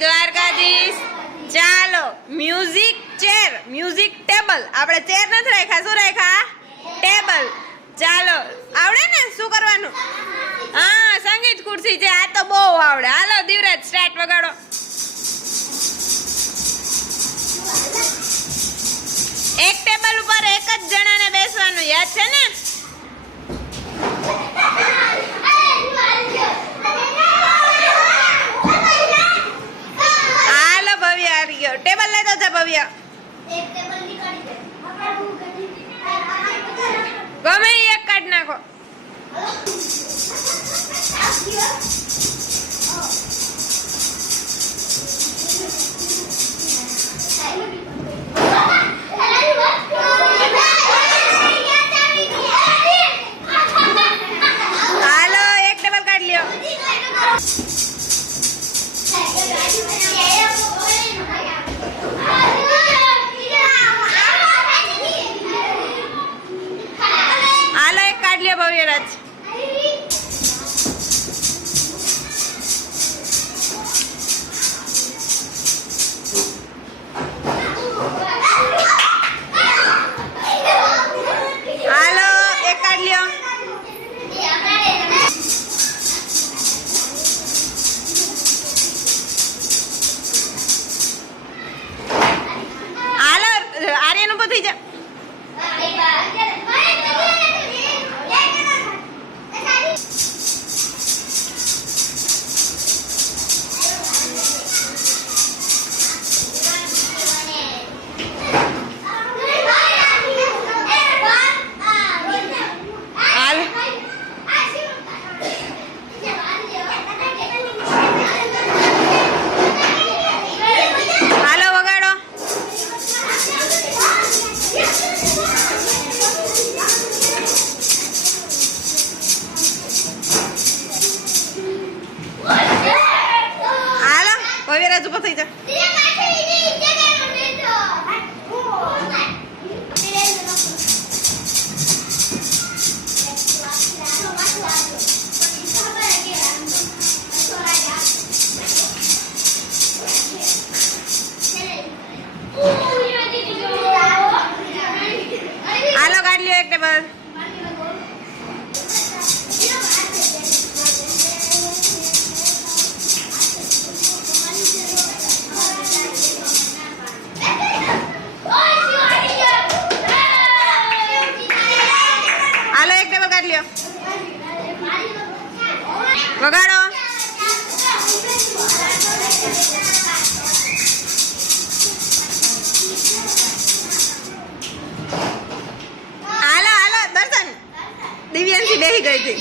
દ્વારકાધીશ. ચાલો music chair, music table. આપણે chair નથી રાખ્યા, શું રાખ્યા? ટેબલ. ચાલો આવડે ને શું કરવાનું? હા, સંગીત ખુરશી છે. આ તો બહુ આવડે. હાલો દિવરાજ સ્ટાર્ટ વગાડો. એક ટેબલ ઉપર એક જ જણાને બેસવાનું, યાદ છે ને? હાલો ભવ્ય આવી ગયો. ટેબલ લેતો જા ભવ્ય. ગમે એક કાઢ નાખો. હાલો એક ટેબલ કાઢ લ્યો. હાલો એક કાઢ લ્યો ભવ્યરાજ. હાલો એક કાઢ લ્યો. હાલો આર્યન ઉભો થઈ જા. હાલો વગાડો. હાલો ભવ્યરાજ ઉભો થઈ જા. હાલો કાઢ લ્યો એક ટેબલ. હાલો એક ટેબલ કાઢ લ્યો. વગાડો. હાલો હાલો દર્શન. દિવ્યાંશી બેહી ગઈ હતી.